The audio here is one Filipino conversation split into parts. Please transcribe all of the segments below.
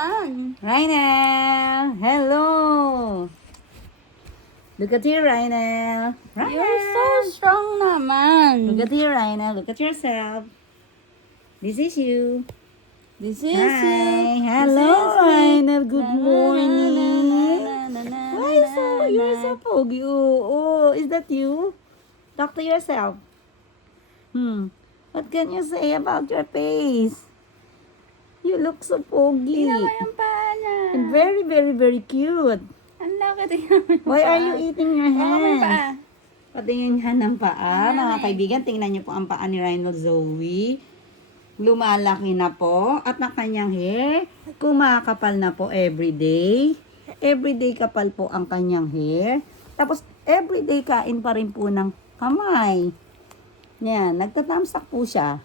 naman. Rhinel! Hello! Look at here, Rhinel. You're so strong naman. Look at here, Rhinel. Look at yourself. This is you. This is Hi. it. Hello, This is it. Rhinel. Good Na, na, morning. na, na, na, Why so? na, You're na. so foggy. Oh, is that you? Talk to yourself. What can you say about your face? You look so foggy. Tingnan mo yung paa niya. And very, very, very cute. Ang laki, tingnan mo yung Why paa. are you eating your Baka may paa. hands? Patingin yan ng paa. Ano Mga eh? kaibigan, tingnan niyo po ang paa ni Rhinel Zoe. Lumalaki na po. At na kanyang hair, kumakapal na po everyday. Everyday kapal po ang kanyang hair. Tapos, everyday kain pa rin po ng kamay. Yan, nagtatamsak po siya.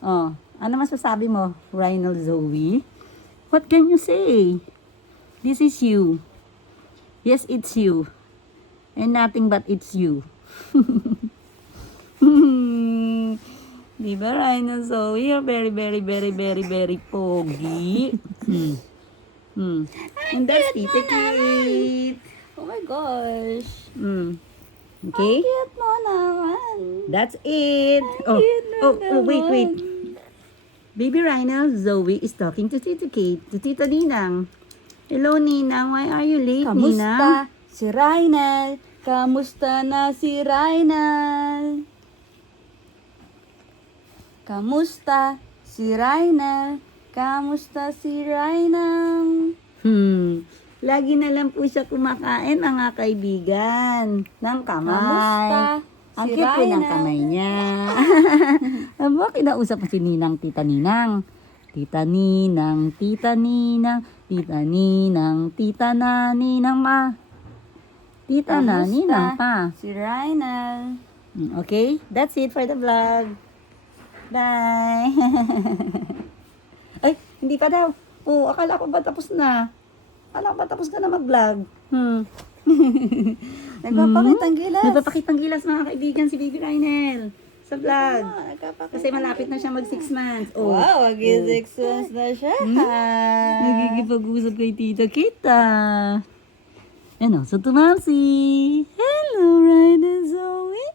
Oh, ano masasabi mo, Rhinel Zoe? What can you say? This is you. Yes, it's you. And nothing but it's you. Diba, Rhinel Zoe? You're very, very, very, very, very foggy. And that's Tita Kate. Oh my gosh. Okay? Cute mo naman. That's it. cute na Wait. naman. Baby Rhinel Zoe is talking to Tita Kate, to Tita Ninang. Hello, Ninang. Why are you late, Ninang? Kamusta si Rhinel? Kamusta na si Rhinel? Kamusta si Rhinel? Kamusta si Rhinel? Lagi na lang po siya kumakain, mga kaibigan, ng kamay. Kamusta Ang si cute po ng Rhinel? kamay niya. Aba, kinausap ko si Ninang, Tita Ninang. Tita Ninang, Tita Ninang, Tita Ninang, Tita na Ninang ma. Tita na Kamusta Ninang pa. si Rhinel? Okay, that's it for the vlog. Bye. Ay, hindi pa daw. Oh, akala ko ba tapos na? Akala ko ba tapos ka na mag-vlog? Nagpapakitang gilas. Nagpapakitang gilas, mga kaibigan, si Baby Rhinel sa vlog. Nagpapakitang Kasi malapit na siya mag 6 months. Oh. Wow, mag-6 months na siya. Nagigipag-usap kay Tita Kita. Ano, sa tumasi. Hello, Rhinel Zoe.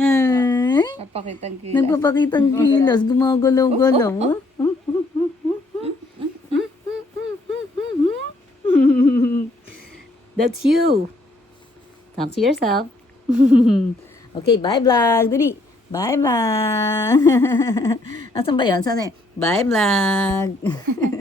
Hi. Nagpapakitang gilas. Nagpapakitang gilas, gumagalaw-galaw. That's you. Talk to yourself. Okay, bye vlog. Dali. Bye vlog. Asan ba yun? Saan eh? Bye vlog.